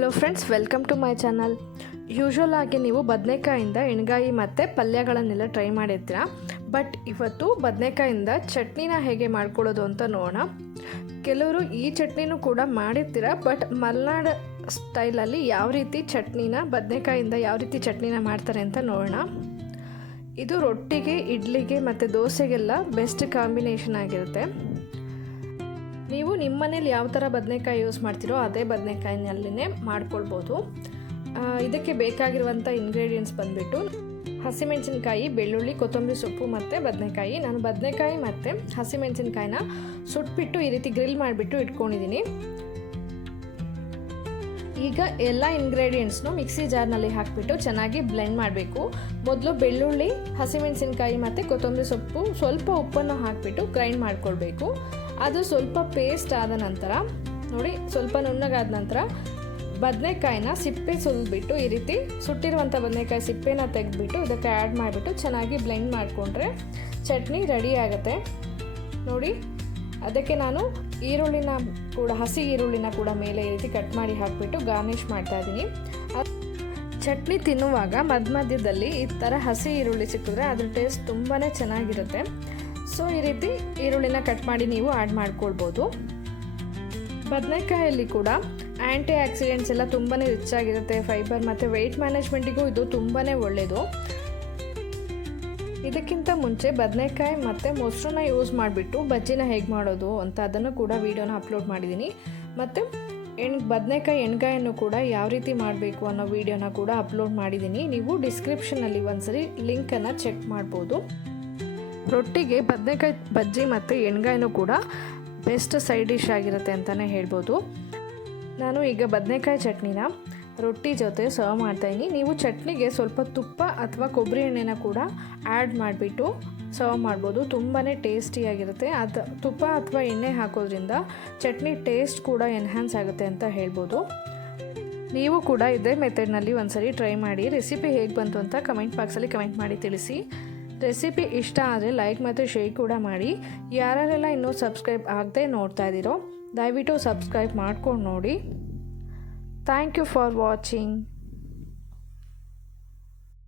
Hello friends, welcome to my channel. Usual ಆಗಿ ನೀವು ಬದನೆಕಾಯಿಂದ ಎಣ್ಗಾಯಿ ಮತ್ತು ಪಲ್ಯಗಳನ್ನೆಲ್ಲ ಟ್ರೈ ಮಾಡಿರ್ತೀರ. ಬಟ್ ಇವತ್ತು ಬದನೆಕಾಯಿಂದ ಚಟ್ನಿನ ಹೇಗೆ ಮಾಡ್ಕೊಳ್ಳೋದು ಅಂತ ನೋಡೋಣ. ಕೆಲವರು ಈ ಚಟ್ನಿನೂ ಕೂಡ ಮಾಡಿರ್ತೀರ, ಬಟ್ ಮಲೆನಾಡು ಸ್ಟೈಲಲ್ಲಿ ಯಾವ ರೀತಿ ಚಟ್ನಿನ ಬದನೆಕಾಯಿಂದ ಯಾವ ರೀತಿ ಚಟ್ನಿನ ಮಾಡ್ತಾರೆ ಅಂತ ನೋಡೋಣ. ಇದು ರೊಟ್ಟಿಗೆ, ಇಡ್ಲಿಗೆ ಮತ್ತು ದೋಸೆಗೆಲ್ಲ ಬೆಸ್ಟ್ ಕಾಂಬಿನೇಷನ್ ಆಗಿರುತ್ತೆ. ನೀವು ನಿಮ್ಮ ಮನೇಲಿ ಯಾವ ಥರ ಬದನೆಕಾಯಿ ಯೂಸ್ ಮಾಡ್ತೀರೋ ಅದೇ ಬದನೆಕಾಯಿನಲ್ಲಿನೇ ಮಾಡ್ಕೊಳ್ಬೋದು. ಇದಕ್ಕೆ ಬೇಕಾಗಿರುವಂಥ ಇಂಗ್ರೀಡಿಯೆಂಟ್ಸ್ ಬಂದುಬಿಟ್ಟು ಹಸಿಮೆಣಸಿನ್ಕಾಯಿ, ಬೆಳ್ಳುಳ್ಳಿ, ಕೊತ್ತಂಬರಿ ಸೊಪ್ಪು ಮತ್ತು ಬದನೆಕಾಯಿ. ನಾನು ಬದನೆಕಾಯಿ ಮತ್ತು ಹಸಿಮೆಣಸಿನ್ಕಾಯಿನ ಸುಟ್ಬಿಟ್ಟು ಈ ರೀತಿ ಗ್ರಿಲ್ ಮಾಡಿಬಿಟ್ಟು ಇಟ್ಕೊಂಡಿದ್ದೀನಿ. ಈಗ ಎಲ್ಲ ಇಂಗ್ರೀಡಿಯೆಂಟ್ಸ್ನು ಮಿಕ್ಸಿ ಜಾರ್ನಲ್ಲಿ ಹಾಕಿಬಿಟ್ಟು ಚೆನ್ನಾಗಿ ಬ್ಲೆಂಡ್ ಮಾಡಬೇಕು. ಮೊದಲು ಬೆಳ್ಳುಳ್ಳಿ, ಹಸಿಮೆಣಸಿನ್ಕಾಯಿ ಮತ್ತು ಕೊತ್ತಂಬರಿ ಸೊಪ್ಪು, ಸ್ವಲ್ಪ ಉಪ್ಪನ್ನು ಹಾಕಿಬಿಟ್ಟು ಗ್ರೈಂಡ್ ಮಾಡ್ಕೊಳ್ಬೇಕು. ಅದು ಸ್ವಲ್ಪ ಪೇಸ್ಟ್ ಆದ ನಂತರ ನೋಡಿ, ಸ್ವಲ್ಪ ನುಣ್ಣಗಾದ ನಂತರ ಬದನೆಕಾಯಿನ ಸಿಪ್ಪೆ ಸುಲಿದ್ಬಿಟ್ಟು ಈ ರೀತಿ ಸುಟ್ಟಿರುವಂಥ ಬದನೆಕಾಯಿ ಸಿಪ್ಪೆನ ತೆಗೆದುಬಿಟ್ಟು ಇದಕ್ಕೆ ಆ್ಯಡ್ ಮಾಡಿಬಿಟ್ಟು ಚೆನ್ನಾಗಿ ಬ್ಲೆಂಡ್ ಮಾಡಿಕೊಂಡ್ರೆ ಚಟ್ನಿ ರೆಡಿ ಆಗುತ್ತೆ. ನೋಡಿ, ಅದಕ್ಕೆ ನಾನು ಈರುಳ್ಳಿನ ಕೂಡ, ಹಸಿ ಈರುಳ್ಳಿನ ಕೂಡ ಮೇಲೆ ಈ ರೀತಿ ಕಟ್ ಮಾಡಿ ಹಾಕಿಬಿಟ್ಟು ಗಾರ್ನಿಷ್ ಮಾಡ್ತಾಯಿದ್ದೀನಿ. ಚಟ್ನಿ ತಿನ್ನುವಾಗ ಮಧ್ಯದಲ್ಲಿ ಈ ಥರ ಹಸಿ ಈರುಳ್ಳಿ ಸಿಕ್ಕಿದ್ರೆ ಅದ್ರ ಟೇಸ್ಟ್ ತುಂಬಾ ಚೆನ್ನಾಗಿರುತ್ತೆ. ಸೊ ಈ ರೀತಿ ಈರುಳ್ಳಿನ ಕಟ್ ಮಾಡಿ ನೀವು ಆ್ಯಡ್ ಮಾಡ್ಕೊಳ್ಬೋದು. ಬದನೆಕಾಯಲ್ಲಿ ಕೂಡ ಆ್ಯಂಟಿ ಆಕ್ಸಿಡೆಂಟ್ಸ್ ಎಲ್ಲ ತುಂಬಾ ರಿಚ್ ಆಗಿರುತ್ತೆ. ಫೈಬರ್ ಮತ್ತು ವೆಯ್ಟ್ ಮ್ಯಾನೇಜ್ಮೆಂಟಿಗೂ ಇದು ತುಂಬಾ ಒಳ್ಳೆಯದು. ಇದಕ್ಕಿಂತ ಮುಂಚೆ ಬದನೆಕಾಯಿ ಮತ್ತು ಮೊಸರನ್ನ ಯೂಸ್ ಮಾಡಿಬಿಟ್ಟು ಬಜ್ಜಿನ ಹೇಗೆ ಮಾಡೋದು ಅಂತ ಅದನ್ನು ಕೂಡ ವೀಡಿಯೋನ ಅಪ್ಲೋಡ್ ಮಾಡಿದ್ದೀನಿ. ಮತ್ತು ಬದನೆಕಾಯಿ ಎಣ್ಗಾಯನ್ನು ಕೂಡ ಯಾವ ರೀತಿ ಮಾಡಬೇಕು ಅನ್ನೋ ವೀಡಿಯೋನ ಕೂಡ ಅಪ್ಲೋಡ್ ಮಾಡಿದ್ದೀನಿ. ನೀವು ಡಿಸ್ಕ್ರಿಪ್ಷನಲ್ಲಿ ಒಂದ್ಸರಿ ಲಿಂಕನ್ನು ಚೆಕ್ ಮಾಡ್ಬೋದು. ರೊಟ್ಟಿಗೆ ಬದನೆಕಾಯಿ ಬಜ್ಜಿ ಮತ್ತು ಎಣ್ಗಾಯಿನೂ ಕೂಡ ಬೆಸ್ಟ್ ಸೈಡ್ ಡಿಶ್ ಆಗಿರುತ್ತೆ ಅಂತಲೇ ಹೇಳ್ಬೋದು. ನಾನು ಈಗ ಬದನೆಕಾಯಿ ಚಟ್ನಿನ ರೊಟ್ಟಿ ಜೊತೆ ಸರ್ವ್ ಮಾಡ್ತಾಯಿದ್ದೀನಿ. ನೀವು ಚಟ್ನಿಗೆ ಸ್ವಲ್ಪ ತುಪ್ಪ ಅಥವಾ ಕೊಬ್ಬರಿ ಎಣ್ಣೆನ ಕೂಡ ಆ್ಯಡ್ ಮಾಡಿಬಿಟ್ಟು ಸರ್ವ್ ಮಾಡ್ಬೋದು. ತುಂಬಾ ಟೇಸ್ಟಿಯಾಗಿರುತ್ತೆ. ಅದು ತುಪ್ಪ ಅಥವಾ ಎಣ್ಣೆ ಹಾಕೋದ್ರಿಂದ ಚಟ್ನಿ ಟೇಸ್ಟ್ ಕೂಡ ಎನ್ಹ್ಯಾನ್ಸ್ ಆಗುತ್ತೆ ಅಂತ ಹೇಳ್ಬೋದು. ನೀವು ಕೂಡ ಇದೇ ಮೆಥಡ್ನಲ್ಲಿ ಒಂದ್ಸರಿ ಟ್ರೈ ಮಾಡಿ. ರೆಸಿಪಿ ಹೇಗೆ ಬಂತು ಅಂತ ಕಮೆಂಟ್ ಬಾಕ್ಸಲ್ಲಿ ಕಮೆಂಟ್ ಮಾಡಿ ತಿಳಿಸಿ. ರೆಸಿಪಿ ಇಷ್ಟ ಆದರೆ ಲೈಕ್ ಮತ್ತು ಶೇರ್ ಕೂಡ ಮಾಡಿ. ಯಾರೆಲ್ಲ ಇನ್ನೂ ಸಬ್ಸ್ಕ್ರೈಬ್ ಆಗದೆ ನೋಡ್ತಾ ಇದ್ದೀರೋ ದಯವಿಟ್ಟು ಸಬ್ಸ್ಕ್ರೈಬ್ ಮಾಡ್ಕೊಂಡು ನೋಡಿ. Thank you for watching.